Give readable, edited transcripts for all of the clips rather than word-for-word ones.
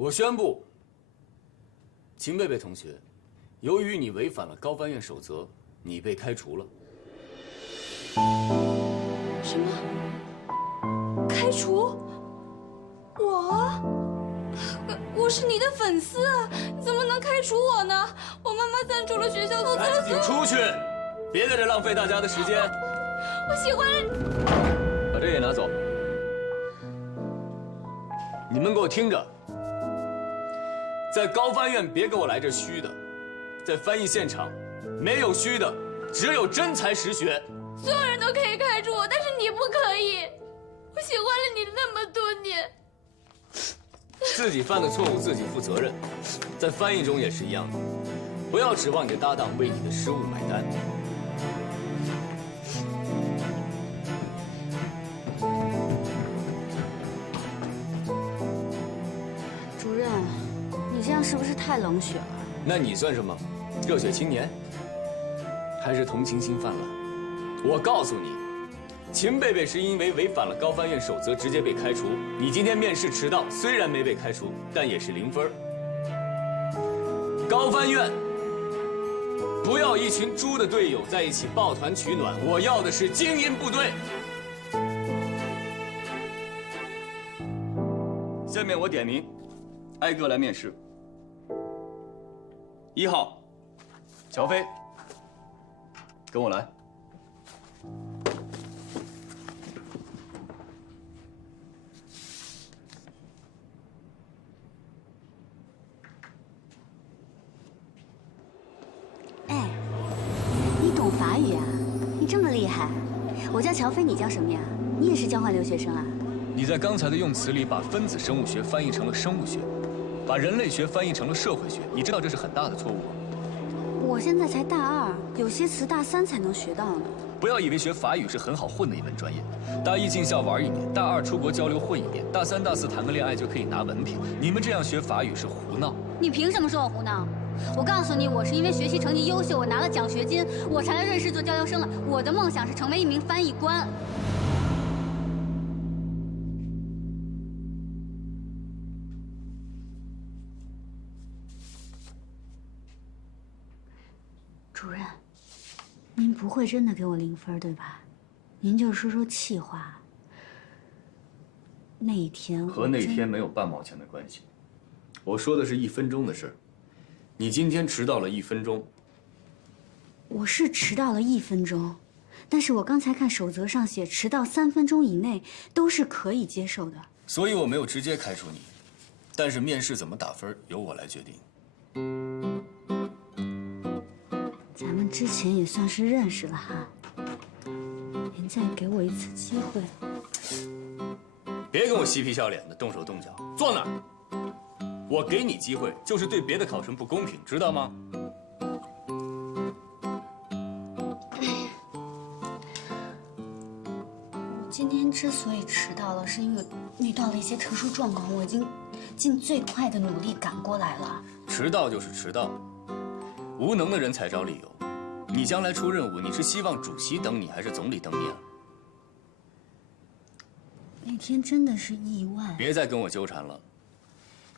我宣布，秦贝贝同学，由于你违反了高翻院守则，你被开除了。什么？开除？我是你的粉丝啊，你怎么能开除我呢？我妈妈赞助了学校投资了赶紧出去，别在这浪费大家的时间。我喜欢。把这也拿走。你们给我听着，在高翻院别给我来这虚的，在翻译现场，没有虚的，只有真才实学。所有人都可以开除我，但是你不可以。我喜欢了你那么多年。自己犯的错误自己负责任，在翻译中也是一样的，不要指望你的搭档为你的失误买单。主任，你这样是不是太冷血了？那你算什么？热血青年？还是同情心泛滥？我告诉你，秦贝贝是因为违反了高翻院守则，直接被开除。你今天面试迟到，虽然没被开除，但也是0分。高翻院不要一群猪的队友在一起抱团取暖，我要的是精英部队。下面我点名，挨个来面试。1号，乔飞，跟我来。哎，你懂法语啊？你这么厉害。我叫乔飞，你叫什么呀？你也是交换留学生啊？你在刚才的用词里把分子生物学翻译成了生物学，把人类学翻译成了社会学，你知道这是很大的错误吗？我现在才大2，有些词大3才能学到呢。不要以为学法语是很好混的一门专业，大1进校玩1年，大2出国交流混1年，大3、大4谈个恋爱就可以拿文凭。你们这样学法语是胡闹。你凭什么说我胡闹？我告诉你，我是因为学习成绩优秀，我拿了奖学金，我才来瑞士做交流生的。我的梦想是成为一名翻译官。主任，您不会真的给我0分对吧？您就说说气话。那一天和那天没有半毛钱的关系，我说的是1分钟的事儿。你今天迟到了1分钟。我是迟到了1分钟，但是我刚才看守则上写，迟到3分钟以内都是可以接受的。所以我没有直接开除你，但是面试怎么打分由我来决定。咱们之前也算是认识了哈，您再给我一次机会。别跟我嬉皮笑脸的，动手动脚，坐那儿。我给你机会，就是对别的考生不公平，知道吗？我今天之所以迟到了，是因为遇到了一些特殊状况，我已经尽最快的努力赶过来了。迟到就是迟到，无能的人才找理由。你将来出任务，你是希望主席等你，还是总理等你啊？那天真的是意外。别再跟我纠缠了，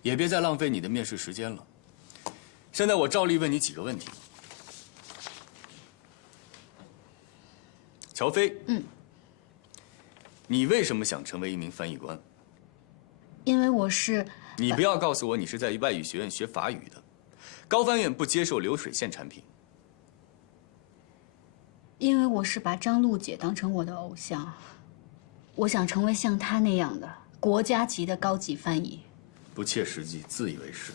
也别再浪费你的面试时间了。现在我照例问你几个问题。乔飞，你为什么想成为一名翻译官？因为我是……你不要告诉我你是在外语学院学法语的，高翻院不接受流水线产品。因为我是把张璐姐当成我的偶像，我想成为像她那样的国家级的高级翻译。不切实际，自以为是。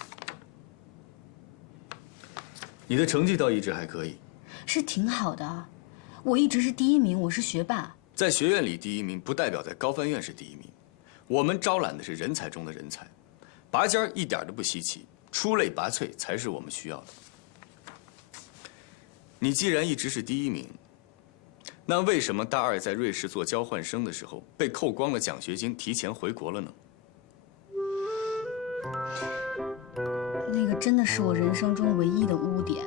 你的成绩倒一直还可以，是挺好的，我一直是第1名，我是学霸。在学院里第1名，不代表在高翻院是第1名。我们招揽的是人才中的人才，拔尖儿一点都不稀奇，出类拔萃才是我们需要的。你既然一直是第1名，那为什么大2在瑞士做交换生的时候被扣光了奖学金，提前回国了呢？那个真的是我人生中唯一的污点。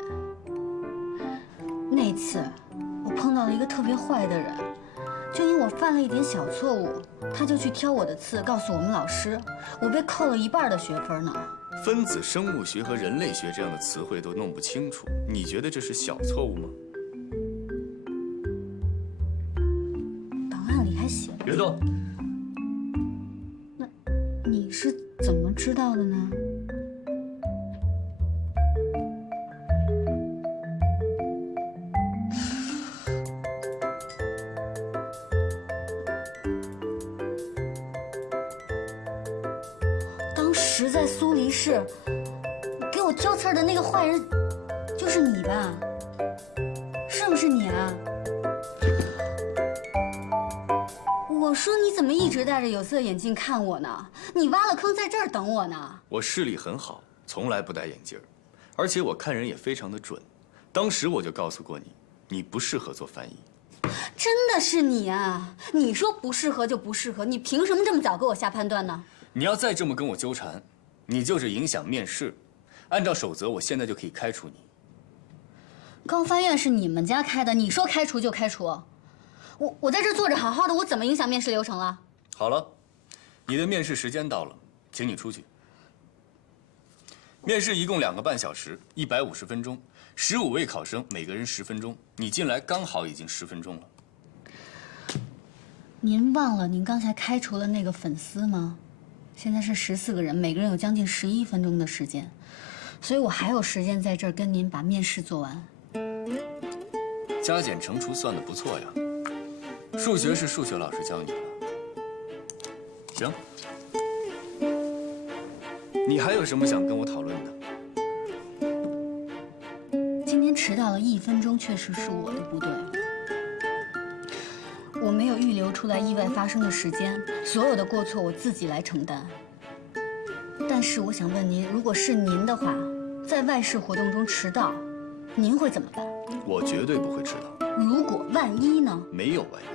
那次我碰到了一个特别坏的人，就因为我犯了一点小错误，他就去挑我的刺，告诉我们老师，我被扣了一半的学分呢。分子生物学和人类学这样的词汇都弄不清楚，你觉得这是小错误吗？档案里还写着。别动！那你是怎么知道的呢？当时在苏黎世给我挑刺的那个坏人，就是你吧？是不是你啊？我说你怎么一直戴着有色眼镜看我呢？你挖了坑在这儿等我呢。我视力很好，从来不戴眼镜，而且我看人也非常的准。当时我就告诉过你，你不适合做翻译。真的是你啊！你说不适合就不适合，你凭什么这么早给我下判断呢？你要再这么跟我纠缠，你就是影响面试。按照守则，我现在就可以开除你。高翻院是你们家开的，你说开除就开除。我在这坐着好好的，我怎么影响面试流程了？好了，你的面试时间到了，请你出去。面试一共2个半小时，150分钟，15位考生，每个人10分钟。你进来刚好已经10分钟了。您忘了您刚才开除了那个粉丝吗？现在是14个人，每个人有将近11分钟的时间，所以我还有时间在这儿跟您把面试做完。加减乘除算得不错呀。数学是数学老师教你的。行，你还有什么想跟我讨论的？今天迟到了1分钟，确实是我的不对。我没有预留出来意外发生的时间，所有的过错我自己来承担。但是我想问您，如果是您的话，在外事活动中迟到，您会怎么办？我绝对不会迟到。如果万一呢？没有万一。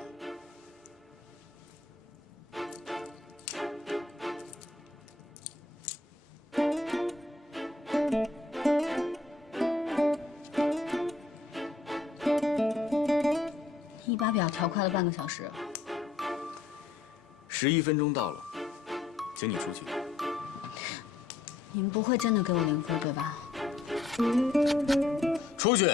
你把表调快了半个小时。11分钟到了，请你出去。你们不会真的给我0分，对吧？出去！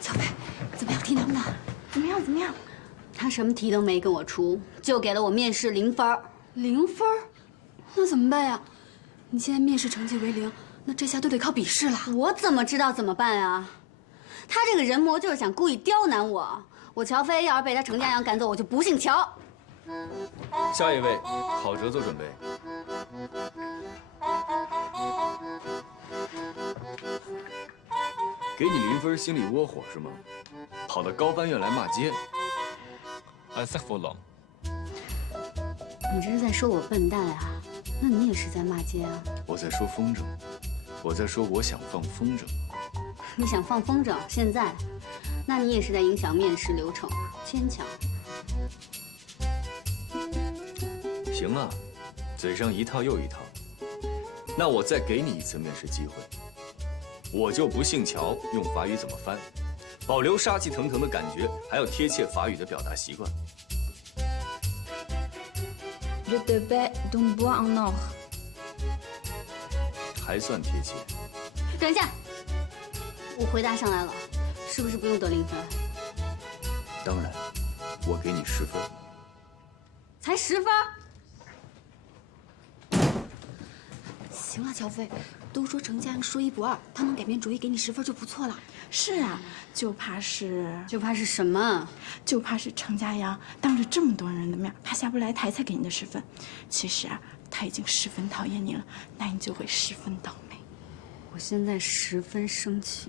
小飞，怎么样？题难不难？怎么样？怎么样？他什么题都没跟我出，就给了我面试0分。0分？那怎么办呀？你现在面试成绩为0，那这下都得靠笔试了。我怎么知道怎么办啊？他这个人魔就是想故意刁难我。我乔飞要是被他程家阳赶走，我就不姓乔。下一位，郝哲做准备。给你0分，心里窝火是吗？跑到高翻院来骂街。安塞弗朗。你这是在说我笨蛋啊？那你也是在骂街啊？我在说风筝，我在说我想放风筝。你想放风筝？现在？那你也是在影响面试流程，牵强。行啊，嘴上一套又一套。那我再给你一次面试机会。我就不姓乔，用法语怎么翻？保留杀气腾腾的感觉，还有贴切法语的表达习惯。Je devais d'un bois en or。还算贴切。等一下，我回答上来了，是不是不用得0分？当然，我给你10分。才10分？行了，乔飞，都说程家阳说1不2，他能改变主意给你10分就不错了。是啊，就怕是什么？就怕是程家阳当着这么多人的面，他下不来台才给你的10分。其实啊，他已经10分讨厌你了，那你就会10分倒霉。我现在10分生气。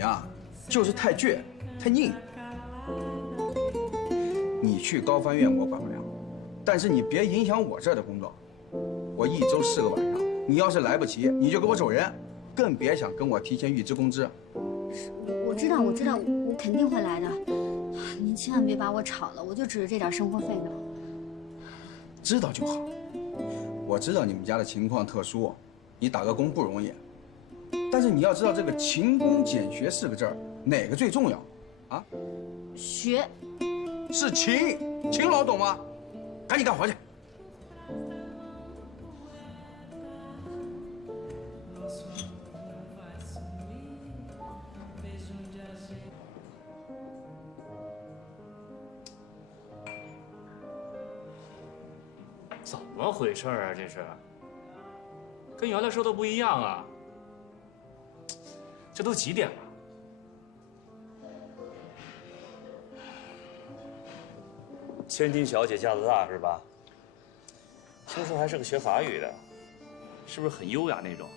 呀，就是太倔、太拧。你去高翻院我管不了，但是你别影响我这儿的工作。我1周4个晚上，你要是来不及，你就给我走人，更别想跟我提前预支工资。我知道，我肯定会来的。您千万别把我炒了，我就指着这点生活费呢。知道就好。我知道你们家的情况特殊，你打个工不容易，但是你要知道这个勤工俭学4个字儿，哪个最重要？啊？学。是勤劳，懂吗？赶紧干活去。怎么回事啊？这是跟原来说的不一样啊！这都几点了？千金小姐架子大是吧？听说还是个学法语的，是不是很优雅那种？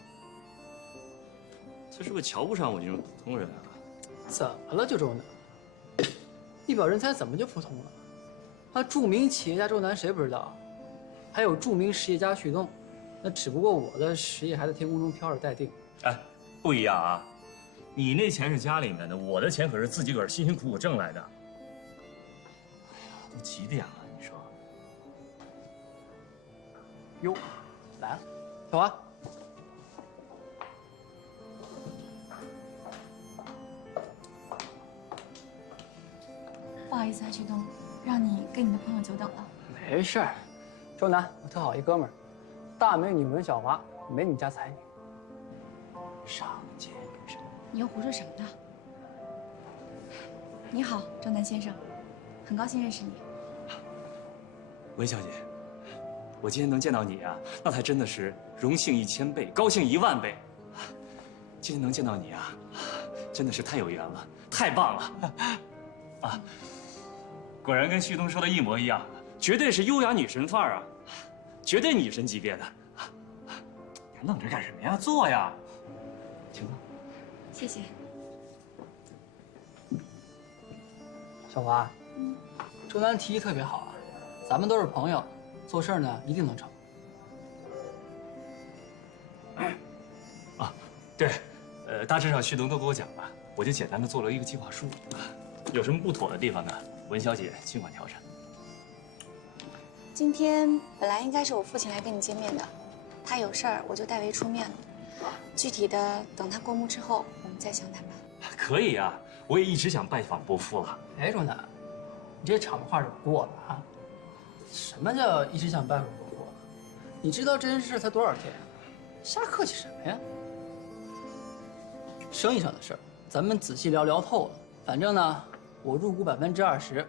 他是不是瞧不上我这种普通人啊？怎么了，就周南？一表人才怎么就普通了？啊，著名企业家周南谁不知道？还有著名实业家旭东，那只不过我的实业还在天空中飘着待定。哎，不一样啊！你那钱是家里面的，我的钱可是自己个儿辛辛苦苦挣来的。哎呀，都几点了？你说？哟，来了，小华。不好意思啊，旭东，让你跟你的朋友久等了。没事儿，周南，我特好一哥们儿，大美女文小华，美女加才女，上街女神。你又胡说什么呢？你好，周南先生，很高兴认识你。文小姐，我今天能见到你啊，那才真的是荣幸1000倍，高兴10000倍。今天能见到你啊，真的是太有缘了，太棒了！啊，果然跟旭东说的一模一样，绝对是优雅女神范儿啊，绝对女神级别的。你还愣着干什么呀？坐呀，请坐。谢谢。小华，周南提议特别好啊，咱们都是朋友，做事呢一定能成。啊，对，大致上旭东都给我讲了，我就简单的做了一个计划书，有什么不妥的地方呢？文小姐尽管调整。今天本来应该是我父亲来跟你见面的，他有事儿，我就代为出面了。具体的等他过目之后，我们再详谈吧。可以啊，我也一直想拜访伯父了。哎，周南，你这场话就过了啊！什么叫一直想拜访伯父？你知道这件事才多少天？瞎客气什么呀？生意上的事儿，咱们仔细聊，聊透了。反正呢，我入股20%，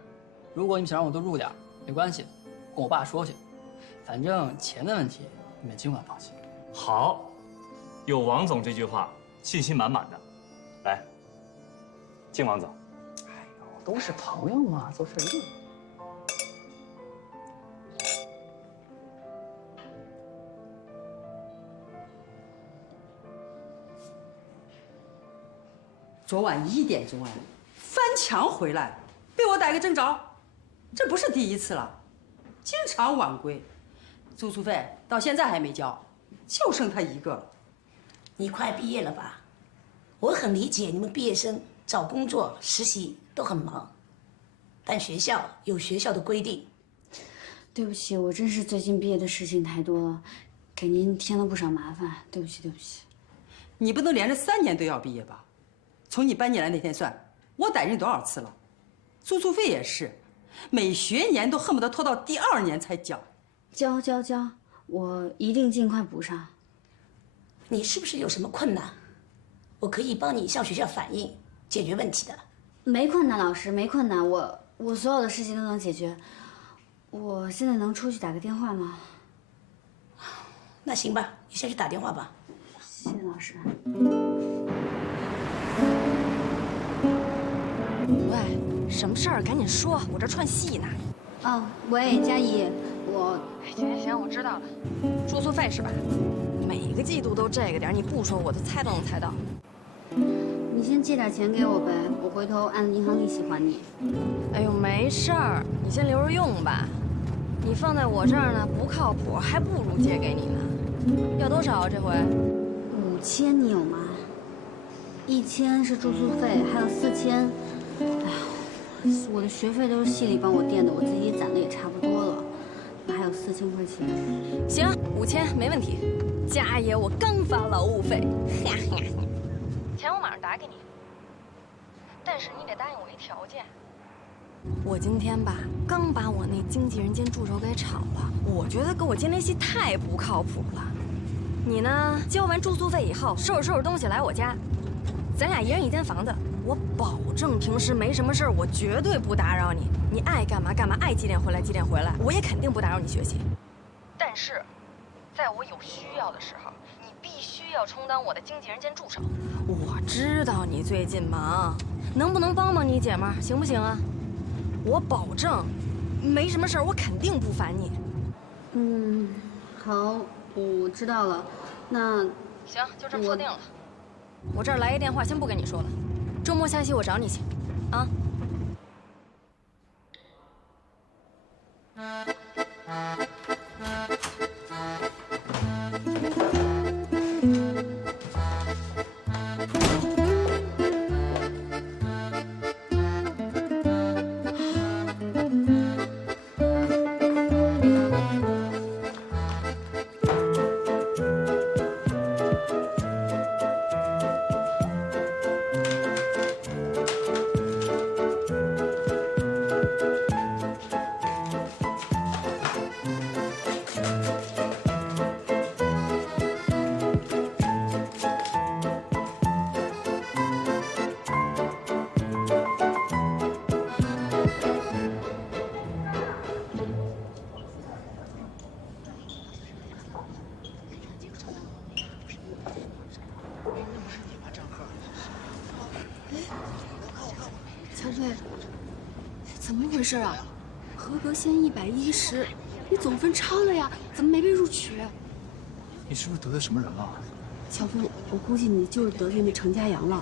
如果你想让我多入点，没关系，跟我爸说去。反正钱的问题，你们尽管放心。好，有王总这句话，信心满满的。来，敬王总。哎呦，都是朋友嘛，做事一定。昨晚1点钟翻墙回来，被我逮个正着，这不是第一次了，经常晚归，住宿费到现在还没交，就剩他一个了。你快毕业了吧？我很理解你们毕业生找工作、实习都很忙，但学校有学校的规定。对不起，我真是最近毕业的事情太多了，给您添了不少麻烦，对不起，对不起。你不能连着3年都要毕业吧？从你搬进来那天算，我逮着你多少次了？住宿费也是，每学年都恨不得拖到第2年才交。交，我一定尽快补上。你是不是有什么困难？我可以帮你向学校反映，解决问题的。没困难，老师，没困难，我所有的事情都能解决。我现在能出去打个电话吗？那行吧，你先去打电话吧。谢谢老师。喂，什么事儿？赶紧说，我这串戏呢。哦，喂，佳怡，行，我知道了。住宿费是吧？每个季度都这个点儿，你不说我都猜都能猜到。你先借点钱给我呗，我回头按银行利息还你。哎呦，没事儿，你先留着用吧。你放在我这儿呢，不靠谱，还不如借给你呢。要多少啊？这回5000，你有吗？1000是住宿费，还有4000。哎呀，我的学费都是系里帮我垫的，我自己攒的也差不多了，还有4000块钱。行，5000没问题。家爷，我刚发劳务费，钱我马上打给你。但是你得答应我一条件。我今天吧，刚把我那经纪人兼助手给炒了，我觉得跟我接那戏太不靠谱了。你呢，交完住宿费以后，收拾东西来我家，咱俩一人一间房子，我保证平时没什么事儿，我绝对不打扰你。你爱干嘛干嘛，爱几点回来几点回来，我也肯定不打扰你学习。但是，在我有需要的时候，你必须要充当我的经纪人兼助手。我知道你最近忙，能不能帮帮你姐们儿，行不行啊？我保证，没什么事儿，我肯定不烦你。好，我知道了。那行，就这么说定了。我这儿来一电话，先不跟你说了。周末下期我找你去，啊。乔飞，怎么回事啊？合格线110，你总分超了呀，怎么没被录取？你是不是得罪什么人了？乔峰，我估计你就是得罪那程家阳了，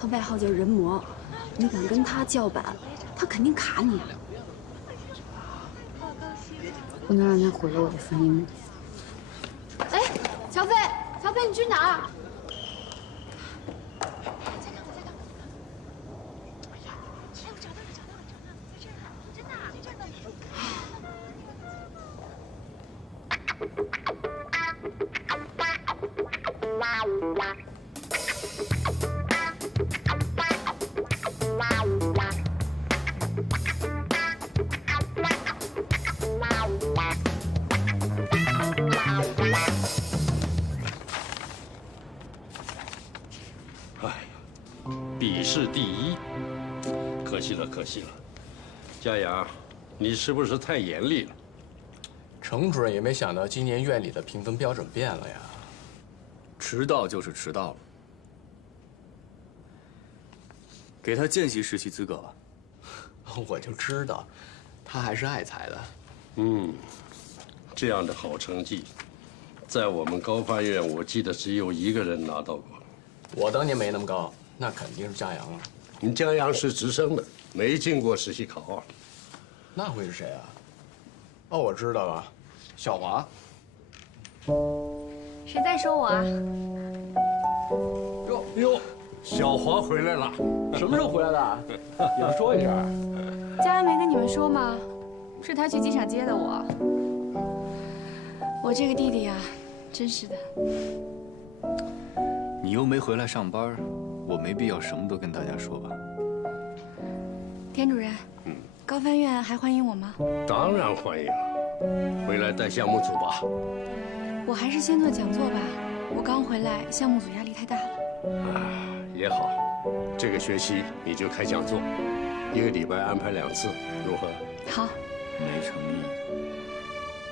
他外号叫人魔，你敢跟他叫板，他肯定卡你。不能让他毁了我的分音。哎，乔飞，乔飞，你去哪儿？笔试第1，可惜了，可惜了。佳阳，你是不是太严厉了？程主任也没想到今年院里的评分标准变了呀。迟到就是迟到了，给他见习实习资格吧。我就知道，他还是爱才的。这样的好成绩，在我们高翻院，我记得只有1个人拿到过。我当年没那么高，那肯定是佳阳了。你佳阳是直升的，没进过实习考。那会是谁啊？哦，我知道了，小华。谁在说我啊？哟，小华回来了。什么时候回来的？也不说一声。佳阳没跟你们说吗？是他去机场接的我。我这个弟弟啊，真是的。你又没回来上班，我没必要什么都跟大家说吧。田主任，高翻院还欢迎我吗？当然欢迎，回来带项目组吧。我还是先做讲座吧，我刚回来，项目组压力太大了。也好，这个学期你就开讲座，1个礼拜安排2次，如何？好。没诚意。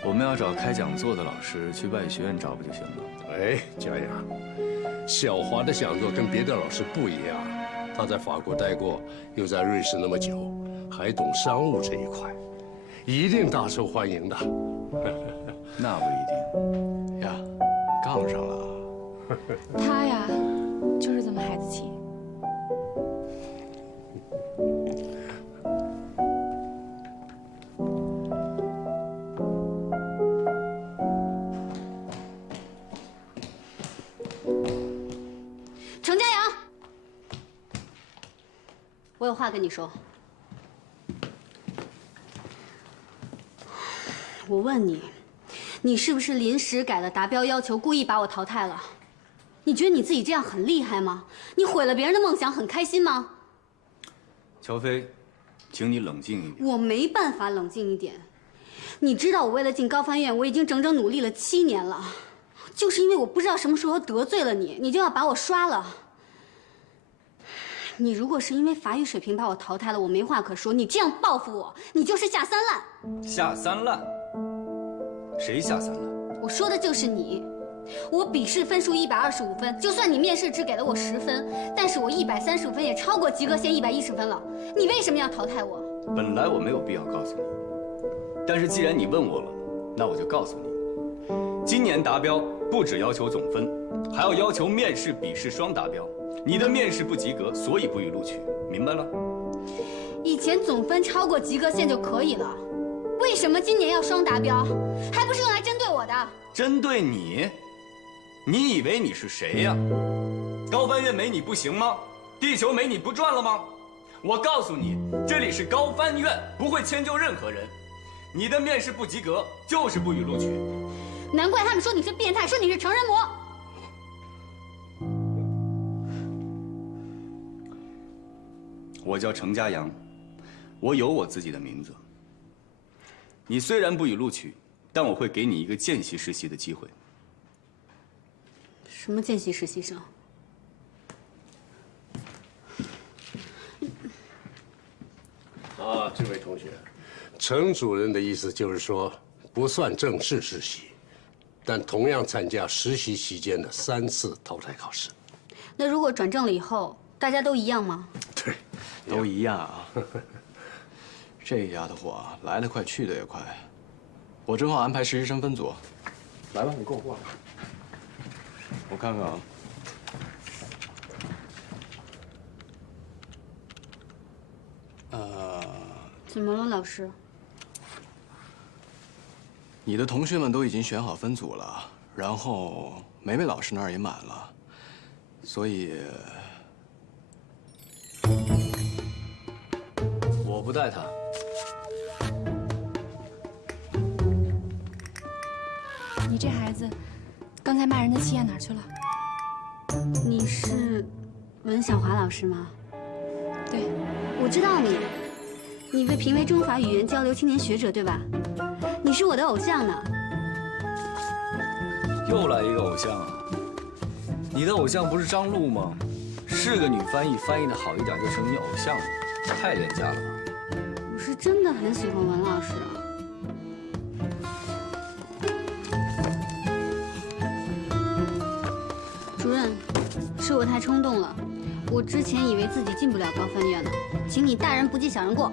我们要找开讲座的老师，去外语学院找不就行了？哎，佳阳，小华的讲座跟别的老师不一样，他在法国待过，又在瑞士那么久，还懂商务这一块，一定大受欢迎的。那不一定呀，杠上了。他呀，就是这么孩子气。我有话跟你说。我问你，你是不是临时改了达标要求，故意把我淘汰了？你觉得你自己这样很厉害吗？你毁了别人的梦想，很开心吗？乔飞，请你冷静一点。我没办法冷静一点。你知道我为了进高翻院，我已经整整努力了7年了，就是因为我不知道什么时候得罪了你，你就要把我刷了。你如果是因为法语水平把我淘汰了，我没话可说。你这样报复我，你就是下三滥。下三滥？谁下三滥？我说的就是你。我笔试分数125分，就算你面试只给了我10分，但是我135分也超过及格线110分了。你为什么要淘汰我？本来我没有必要告诉你，但是既然你问我了，那我就告诉你，今年达标不只要求总分，还要求面试、笔试双达标。你的面试不及格，所以不予录取，明白了？以前总分超过及格线就可以了，为什么今年要双达标？还不是用来针对我的？针对你？你以为你是谁呀？高翻院没你不行吗？地球没你不转了吗？我告诉你，这里是高翻院，不会迁就任何人。你的面试不及格，就是不予录取。难怪他们说你是变态，说你是成人魔。我叫程家阳，我有我自己的名字。你虽然不予录取，但我会给你一个见习实习的机会。什么见习实习生？啊，这位同学，程主任的意思就是说，不算正式实习，但同样参加实习期间的3次淘汰考试。那如果转正了以后，大家都一样吗？对，都一样啊。这丫头伙来得快，去得也快。我正好安排实习生分组，来吧，你跟我过来。我看看啊。怎么了，老师？你的同学们都已经选好分组了，然后梅梅老师那儿也满了，所以我不带他。你这孩子，刚才骂人的气焰哪儿去了？你是文小华老师吗？对，我知道你，你被评为中法语言交流青年学者，对吧？你是我的偶像呢。又来一个偶像啊！你的偶像不是张璐吗？是个女翻译，翻译的好一点就成你偶像了，太廉价了吧？我是真的很喜欢文老师啊。主任，是我太冲动了。我之前以为自己进不了高翻院呢，请你大人不计小人过。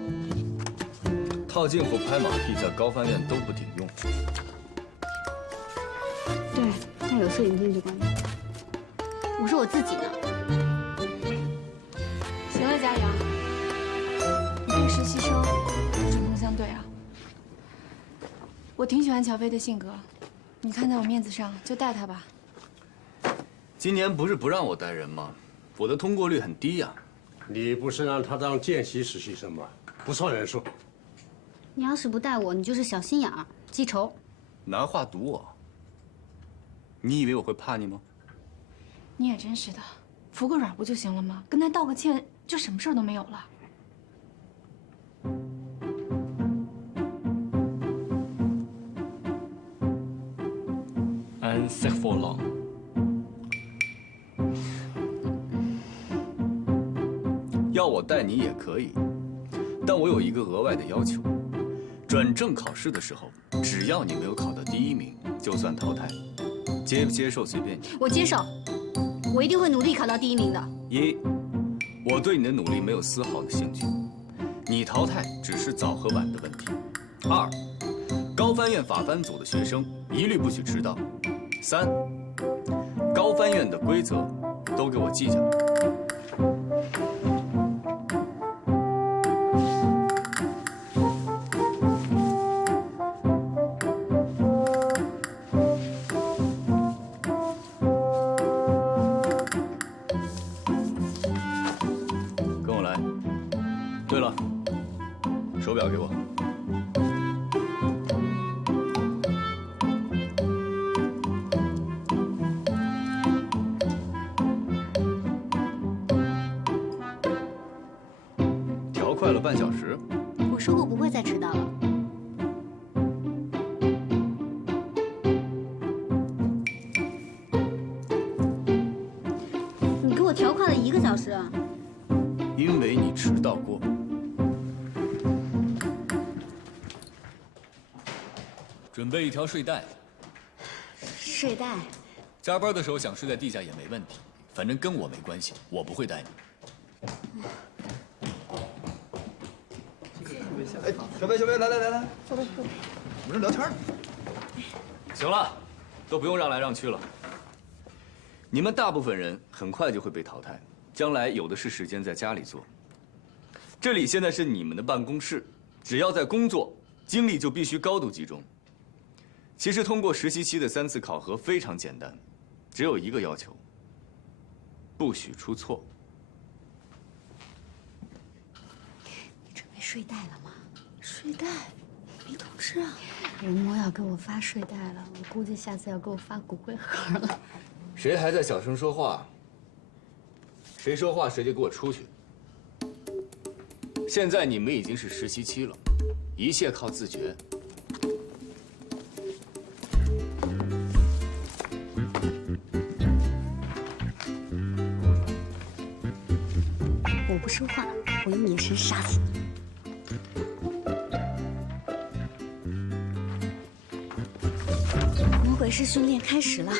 套近乎、拍马屁在高翻院都不顶用。对，带有色眼镜就管用。我说我自己呢。行了，佳阳，你这个实习生针锋相对啊。我挺喜欢乔飞的性格，你看在我面子上就带他吧。今年不是不让我带人吗？我的通过率很低呀。你不是让他当见习实习生吗？不算人数。你要是不带我，你就是小心眼儿、记仇。拿话堵我？你以为我会怕你吗？你也真是的，服个软不就行了吗？跟他道个歉，就什么事儿都没有了。安塞佛朗。要我带你也可以，但我有一个额外的要求：转正考试的时候，只要你没有考到第1名，就算淘汰。接不接受随便你。我接受，我一定会努力考到第1名的。1，我对你的努力没有丝毫的兴趣，你淘汰只是早和晚的问题。2，高翻院法翻组的学生一律不许迟到。3，高翻院的规则都给我记下来。跟我来。对了，手表给我。调快了半小时。我说过不会再迟到了。你给我调快了1个小时啊！因为你迟到过。准备一条睡袋。睡袋。加班的时候想睡在地下也没问题，反正跟我没关系，我不会带你。哎，小贝，来，坐，我们这聊天呢。行了，都不用让来让去了。你们大部分人很快就会被淘汰，将来有的是时间在家里做。这里现在是你们的办公室，只要在工作，精力就必须高度集中。其实通过实习期的3次考核非常简单，只有一个要求：不许出错。你准备睡袋了吗？睡袋，没通知啊。人模要给我发睡袋了，我估计下次要给我发骨灰盒了。谁还在小声说话？谁说话谁就给我出去。现在你们已经是实习期了，一切靠自觉。我不说话，我用眼神杀死你。魔鬼式训练开始了。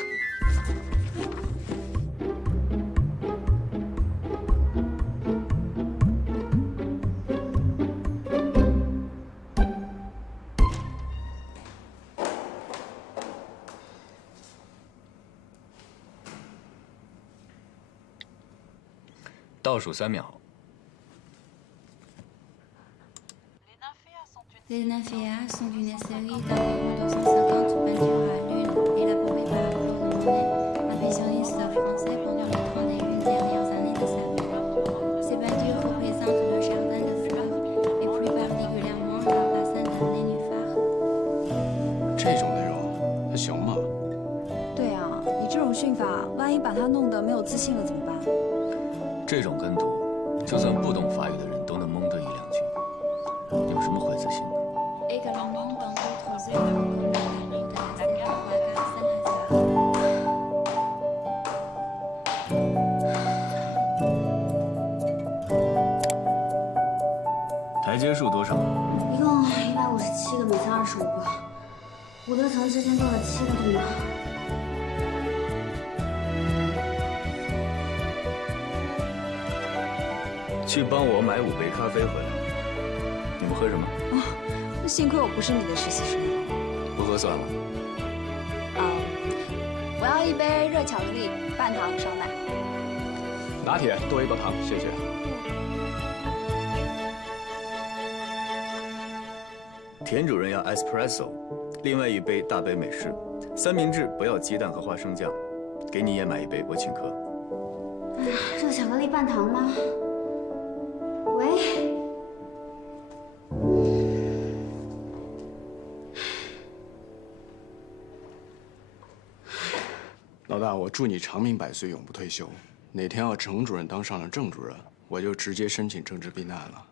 倒数3秒。Les Naféas sont une série d'environ 250 peintures à l'une élaborées par Claude Monet, impressionniste français pendant les 31 dernières années de sa vie. Ces peintures représentent le jardin de fleurs et plus particulièrement la bassin de nénuphar. 这种内容还行吧？对啊，你这种训法，万一把他弄得没有自信了怎么办？这种跟读，就算不懂法语的人都能蒙得1、2句，有什么坏自信的？ Également dans d'autres œuvres comme la Lune de la Sierra Nevada Saint-Lazare. 台阶数多少？一共157个，每次25个。伍德成之前做了7个动作。去帮我买5杯咖啡回来。你们喝什么？那幸亏我不是你的实习生。不喝算了。我要1杯热巧克力，半糖少奶。拿铁多1包糖，谢谢。田主任要 espresso， 另外1杯大杯美式，三明治不要鸡蛋和花生酱，给你也买1杯，我请客。热巧克力半糖吗？喂。 老大，我祝你长命百岁，永不退休。哪天要程主任当上了郑主任，我就直接申请政治避难了。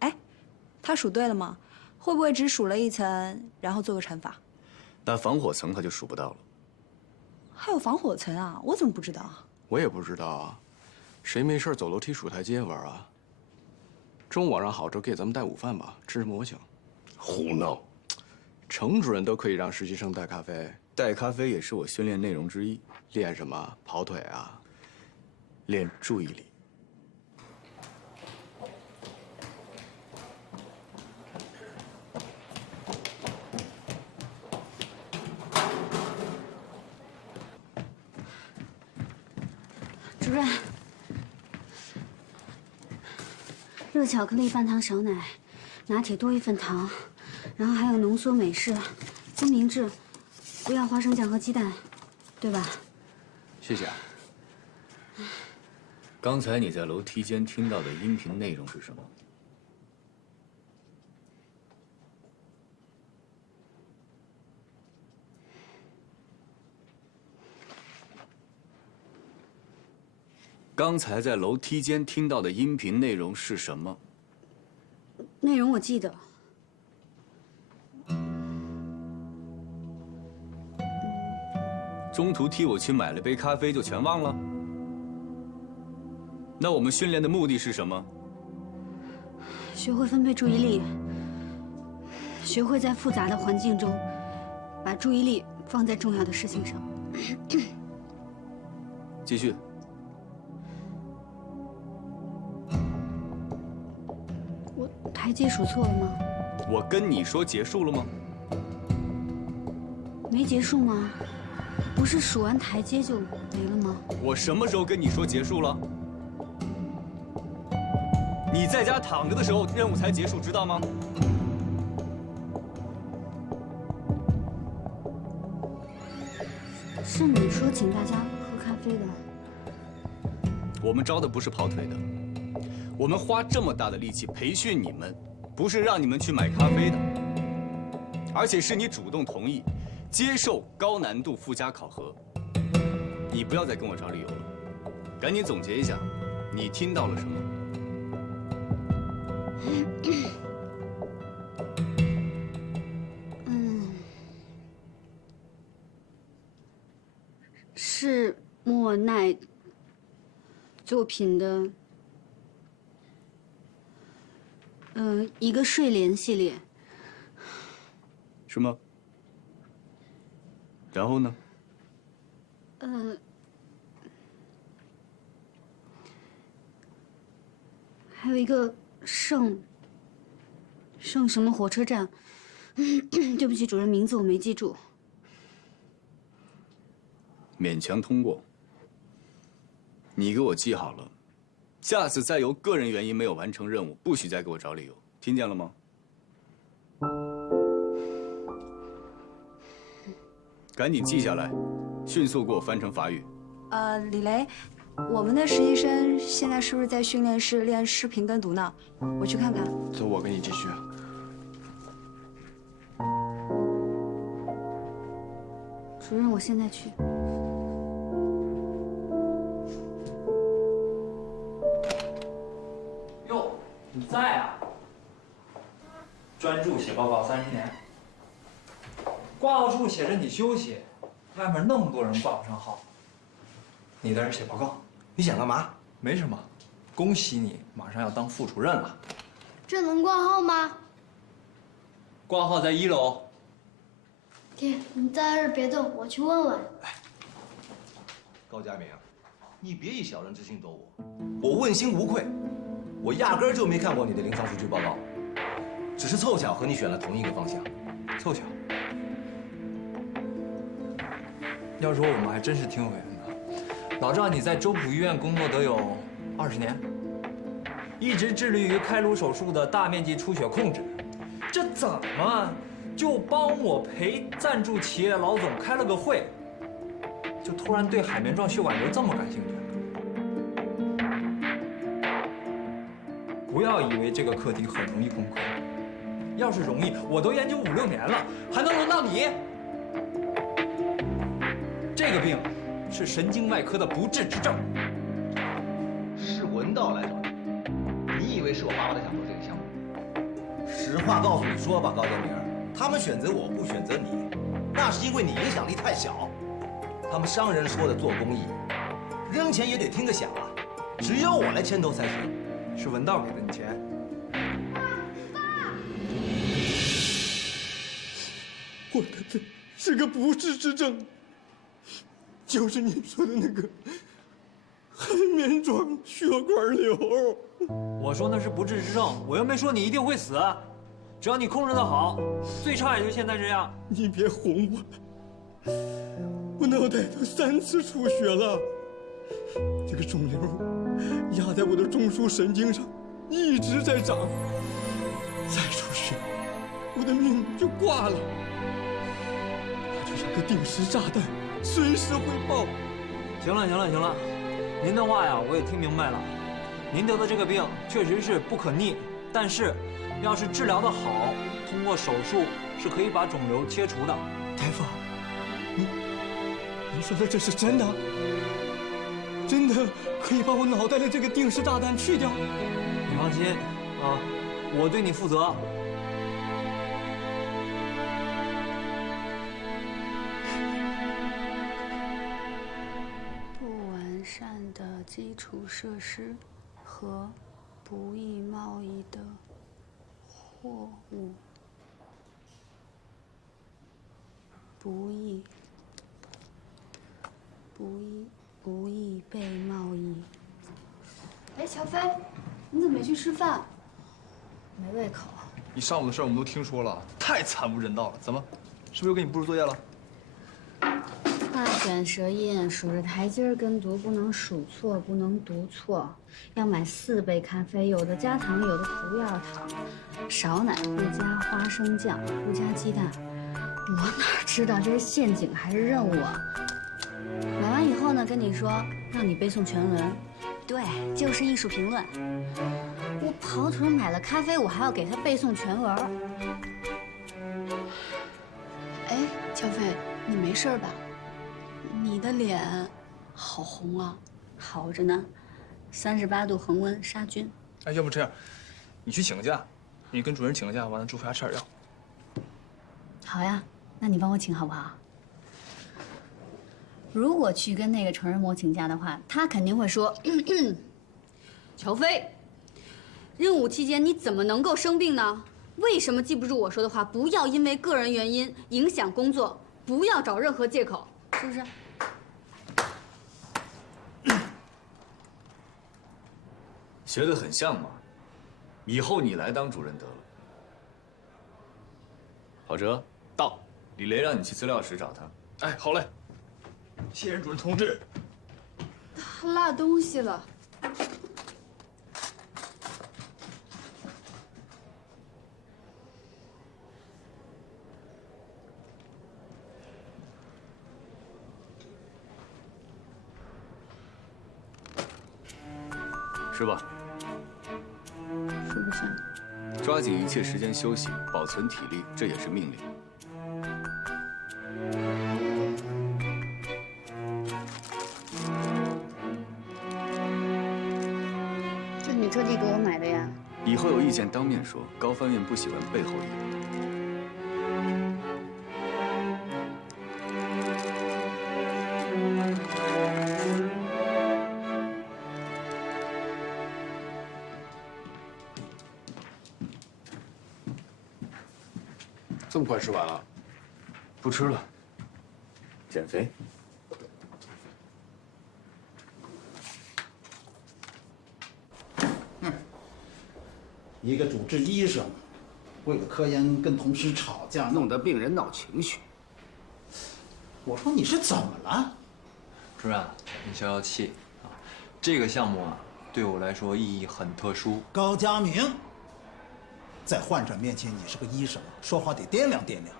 哎，他数对了吗？会不会只数了1层，然后做个乘法？那防火层他就数不到了。还有防火层啊？我怎么不知道啊？我也不知道啊，谁没事走楼梯数台阶玩啊？中午网上好着给咱们带午饭吧，吃什么我请。胡闹！程主任都可以让实习生带咖啡。 带咖啡也是我训练内容之一。练什么？跑腿啊？练注意力。主任，热巧克力半糖少奶，拿铁多1份糖，然后还有浓缩美式、三明治。 不要花生酱和鸡蛋，对吧？谢谢。刚才你在楼梯间听到的音频内容是什么？刚才在楼梯间听到的音频内容是什么？内容我记得。中途替我去买了杯咖啡就全忘了？那我们训练的目的是什么？学会分配注意力，学会在复杂的环境中，把注意力放在重要的事情上。继续。我台阶数错了吗？我跟你说结束了吗？没结束吗？不是数完台阶就没了吗？我什么时候跟你说结束了？你在家躺着的时候，任务才结束，知道吗？是你说请大家喝咖啡的。我们招的不是跑腿的，我们花这么大的力气培训你们，不是让你们去买咖啡的，而且是你主动同意接受高难度附加考核。你不要再跟我找理由了，赶紧总结一下，你听到了什么？是莫奈作品的，一个睡莲系列。什么？然后呢？还有一个圣什么火车站，对不起，主任，名字我没记住。勉强通过。你给我记好了，下次再由个人原因没有完成任务，不许再给我找理由，听见了吗？赶紧记下来，迅速给我翻成法语。李雷，我们的实习生现在是不是在训练室练视频跟读呢？我去看看。走，我跟你继续。主任，我现在去。哟，你在啊？专注写报告30年。挂号处写着你休息，外面那么多人挂不上号，你在这写报告，你想干嘛？没什么，恭喜你，马上要当副主任了。这能挂号吗？挂号在1楼。爹，你在这儿别动，我去问问。高佳明，你别以小人之心躲我，我问心无愧，我压根儿就没看过你的临床数据报告，只是凑巧和你选了同一个方向。凑巧。要说我们还真是挺有缘的。老赵，你在周浦医院工作得有20年，一直致力于开颅手术的大面积出血控制，这怎么就帮我陪赞助企业老总开了个会，就突然对海绵状血管瘤这么感兴趣？不要以为这个课题很容易攻克，要是容易，我都研究5、6年了，还能轮到你？这个病是神经外科的不治之症。是文道来找你，你以为是我巴不得想做这个项目？实话告诉你说吧，高建明，他们选择我不选择你，那是因为你影响力太小。他们商人说的做公益，扔钱也得听个响啊，只有我来牵头才行。是文道给的你钱。我的病是个不治之症。就是你说的那个海绵状血管瘤。我说那是不治之症，我又没说你一定会死，只要你控制得好，最差也就现在这样。你别哄我了，我脑袋都3次出血了，这个肿瘤压在我的中枢神经上，一直在长，再出血，我的命就挂了。它就像个定时炸弹。随时会爆。行了，您的话呀，我也听明白了。您得的这个病确实是不可逆，但是要是治疗的好，通过手术是可以把肿瘤切除的。大夫，您说的这是真的？真的可以把我脑袋里这个定时炸弹去掉？你放心啊，我对你负责。不完善的基础设施和不易贸易的货物，不易被贸易。哎，乔飞，你怎么没去吃饭？没胃口。你上午的事我们都听说了，太惨无人道了。怎么，是不是又给你布置作业了？画卷舌印，数着台阶跟读，不能数错，不能读错。要买4杯咖啡，有的加糖，有的不要糖。少奶不加花生酱，不加鸡蛋。我哪知道这是陷阱还是任务啊？买完以后呢，跟你说让你背诵全文，对，就是艺术评论。我跑腿买了咖啡，我还要给他背诵全文。哎，乔飞，你没事吧？你的脸好红啊！好着呢，38度恒温杀菌。哎，要不这样，你去请个假，你跟主任请个假，完了祝福家吃点药。好呀，那你帮我请好不好？如果去跟那个成人模请假的话，他肯定会说：“乔飞，任务期间你怎么能够生病呢？为什么记不住我说的话？不要因为个人原因影响工作，不要找任何借口，是不是？”学得很像嘛，以后你来当主任得了。郝哲，到，李雷让你去资料室找他。哎，好嘞，谢任主任同志。他落东西了。吃吧。说不下。抓紧一切时间休息，保存体力，这也是命令。这你特地给我买的呀？以后有意见当面说，高翻院不喜欢背后议论。这么快吃完了？不吃了，减肥。一个主治医生，为了科研跟同事吵架，弄得病人闹情绪。我说你是怎么了？主任，你消消气啊！这个项目啊，对我来说意义很特殊。高佳明，在患者面前你是个医生，说话得掂量掂量。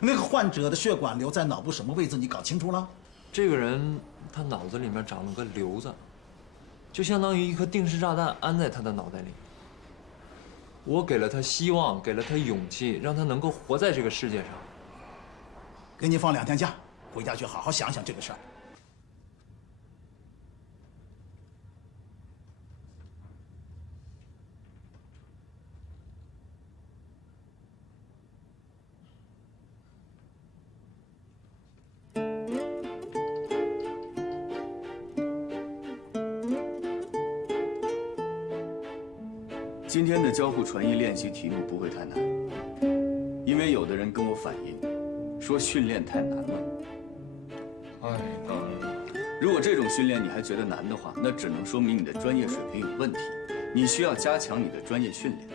那个患者的血管瘤在脑部什么位置，你搞清楚了？这个人他脑子里面长了个瘤子，就相当于一颗定时炸弹安在他的脑袋里。我给了他希望，给了他勇气，让他能够活在这个世界上。给你放2天假，回家去好好想想这个事儿。今天的交互传译练习题目不会太难，因为有的人跟我反映，说训练太难了。太难了。如果这种训练你还觉得难的话，那只能说明你的专业水平有问题，你需要加强你的专业训练。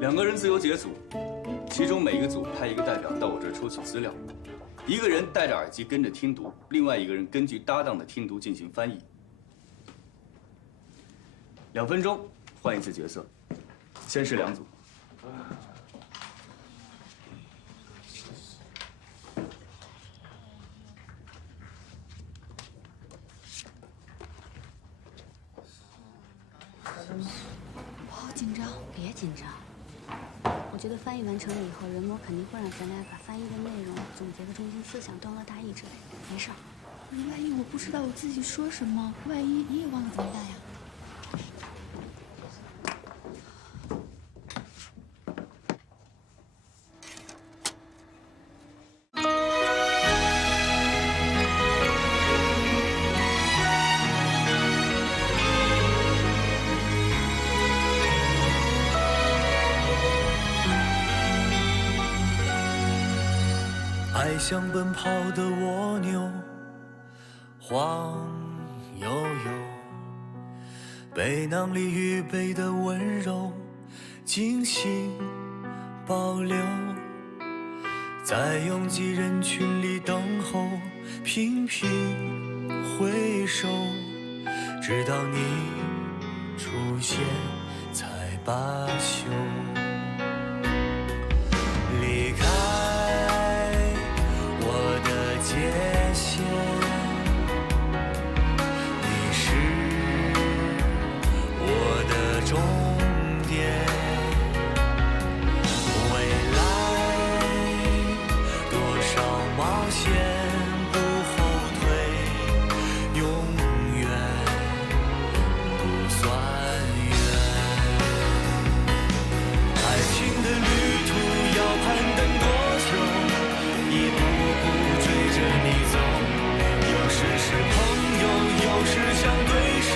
2个人自由解组，其中每一个组派一个代表到我这儿抽取资料。1个人戴着耳机跟着听读，另外1个人根据搭档的听读进行翻译。2分钟换一次角色，先是2组。紧张，别紧张。我觉得翻译完成了以后，人模肯定会让咱俩把翻译的内容总结个中心思想、段落大意之类的。没事儿。万一我不知道我自己说什么，万一你也忘了怎么办呀？爱像奔跑的蜗牛，晃悠悠，背囊里预备的温柔，精心保留，在拥挤人群里等候，频频回首，直到你出现才罢休。离开界限，你是我的终点。未来多少冒险不后退，永远不算远。爱情的旅途要攀登多久？一步步追着你走，有时是朋友，有时像对手，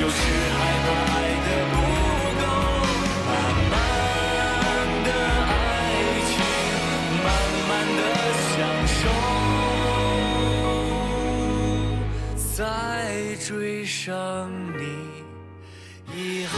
有时害怕爱的不够。慢慢的爱情，慢慢的享受，在追上你以后。